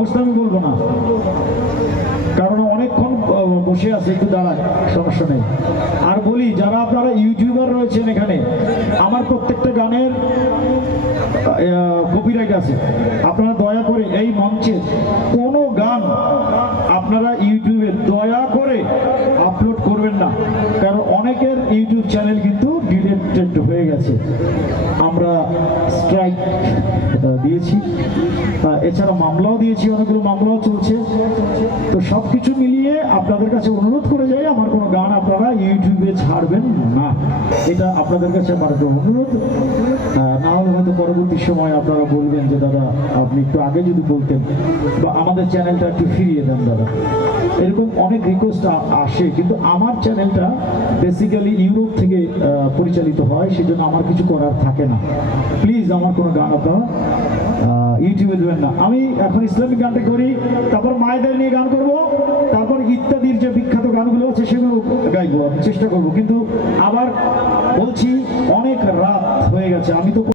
অবস্থা আমি বলবো না, কারণ অনেকক্ষণ বসে আছে, একটু দাঁড়ায়, সমস্যা নেই। আর বলি, যারা আপনারা ইউটিউবার রয়েছেন এখানে, আমার প্রত্যেকটা গানের কপিরাইট আছে। আপনারা দয়া করে এই মঞ্চে কোনো গান আপনারা ইউটিউবে দয়া করে আপলোড করবেন না, কারণ অনেকের ইউটিউব চ্যানেল কিন্তু ডিলেটেড হয়ে গেছে। আমরা স্ট্রাইক দিয়েছি, এছাড়া মামলাও দিয়েছি, অনেকগুলো মামলাও চলছে। তো সব কিছু মিলিয়ে আপনাদের কাছে অনুরোধ করে যাই, আমার কোনো গান আপনারা ইউটিউবে ছাড়বেন না, এটা আপনাদের কাছে আমার একটা অনুরোধ। না হলে হয়তো পরবর্তী সময় আপনারা বলবেন যে দাদা আপনি একটু আগে যদি বলতেন, বা আমাদের চ্যানেলটা একটু ফিরিয়ে দেন দাদা, এরকম অনেক রিকোয়েস্ট আসে। কিন্তু আমার চ্যানেলটা বেসিক্যালি ইউরোপ থেকে পরিচালিত হয়, সেজন্য আমার কিছু করার থাকে না। প্লিজ আমার কোনো গান আপনারা ইউটিউবে দেবেন না। আমি এখন ইসলামিক গানটা করি, তারপর মায়েদের নিয়ে গান করব, তারপর ইত্যাদির যে বিখ্যাত গানগুলো আছে সেগুলো গাইবো, আমি চেষ্টা করব। কিন্তু আবার বলছি, অনেক রাত হয়ে গেছে, আমি তো